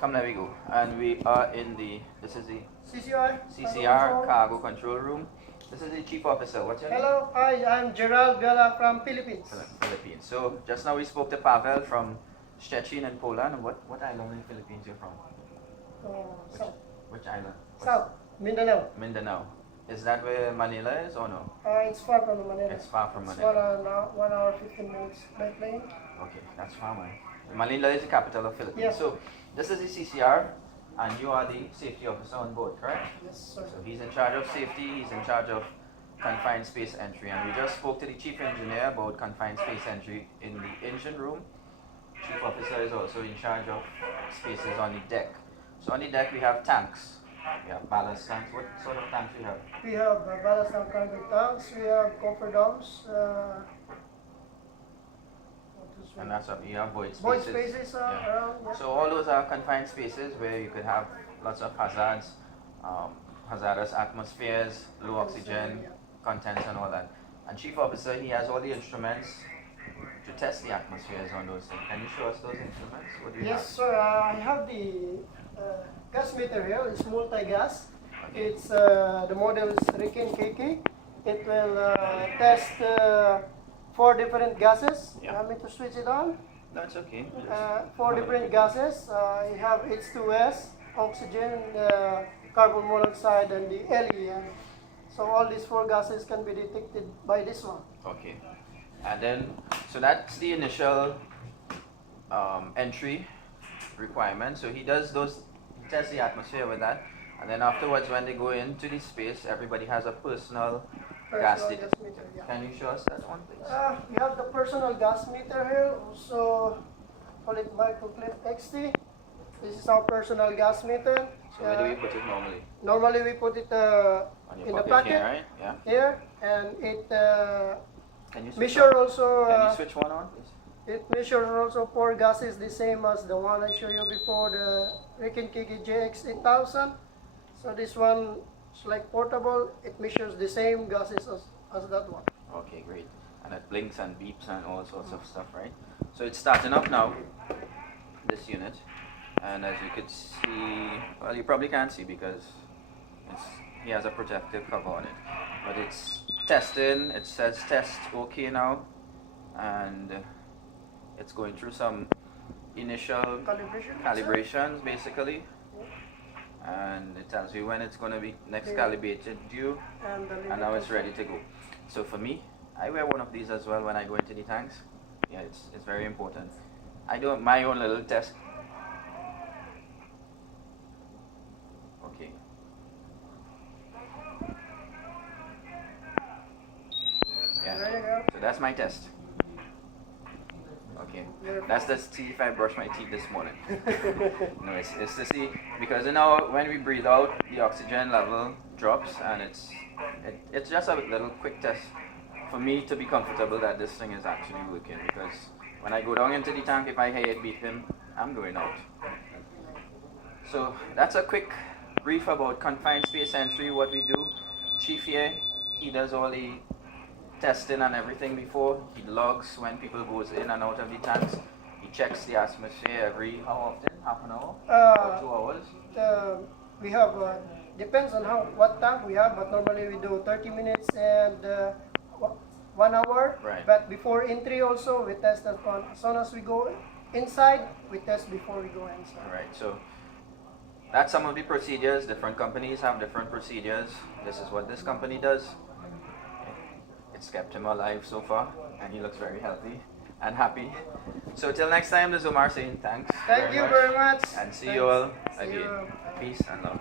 ComelehwegO, and we are in this is the CCR cargo control room. This is the chief officer. What's your name? Hello, hi, I'm Gerald Vela from Philippines. Philippines. So just now we spoke to Pavel from Szczecin in Poland. What island in the Philippines you're from? South. Which island? South, Mindanao. Mindanao. Is that where Manila is or no? It's far from Manila. It's far from It's Manila. 1 hour 15 minutes by plane. Okay, that's far, man. Manila is the capital of Philippines. Yes. So this is the CCR, and you are the safety officer on board, correct? Yes, sir. So he's in charge of safety, he's in charge of confined space entry, and we just spoke to the chief engineer about confined space entry in the engine room. Chief officer is also in charge of spaces on the deck. So on the deck we have tanks, we have ballast tanks. What sort of tanks we have? We have ballast and cargo tanks, we have copper domes, And that's what you have void spaces. void spaces around. Yeah. So all those are confined spaces where you could have lots of hazards, hazardous atmospheres, low oxygen contents and all that. And chief officer, he has all the instruments to test the atmospheres on those things. Can you show us those instruments? What do you Yes, sir. I have the gas meter here. It's multi-gas. It's the model is Riken KK. It will test 4 different gases. Yeah. You want me to switch it on? That's okay. 4 different gases. You have H2S, oxygen, carbon monoxide, and the LEN. So all these 4 gases can be detected by this one. Okay. And then, so that's the initial entry requirement. So he does those, he tests the atmosphere with that. And then afterwards, when they go into the space, everybody has a personal gas Personal detector. gas meter, yeah. Can you show us that one, please? We have the personal gas meter here. Also, call it Microclip XT. This is our personal gas meter. So where do we put it normally? Normally we put it On your in the pocket pocket here, right? Yeah. here, and it Can you switch measure on? also. Can you switch one on, please? It measures also 4 gases, the same as the one I showed you before, the Riken KK JX 8000. So this one is like portable. It measures the same gases as that one. Okay, great. And it blinks and beeps and all sorts of stuff, right? So it's starting up now, this unit. And as you could see, well, you probably can't see because he has a protective cover on it. But it's testing, it says test okay now. And it's going through some initial calibrations, basically. And it tells you when it's going to be next calibrated due, and now it's ready to go. So for me, I wear one of these as well when I go into the tanks. Yeah, it's very important. I do my own little test. Okay. Yeah. So that's my test. Okay, that's to see if I brush my teeth this morning. No, it's to see, because you know when we breathe out, the oxygen level drops, and it's just a little quick test for me to be comfortable that this thing is actually working. Because when I go down into the tank, if I hear it beeping, I'm going out. So that's a quick brief about confined space entry. What we do, Chief here, he does all the testing and everything before. He logs when people goes in and out of the tanks. He checks the atmosphere every, how often? Half an hour? Or 2 hours? We have, depends on what tank we have, but normally we do 30 minutes and 1 hour. Right. But before entry also, we test that one. As soon as we go inside, we test before we go inside. Right, so that's some of the procedures. Different companies have different procedures. This is what this company does. It's kept him alive so far, and he looks very healthy and happy. So till next time, this is Omar saying thanks. Thank you very much. And see Thanks. you all See again. you. Peace and love.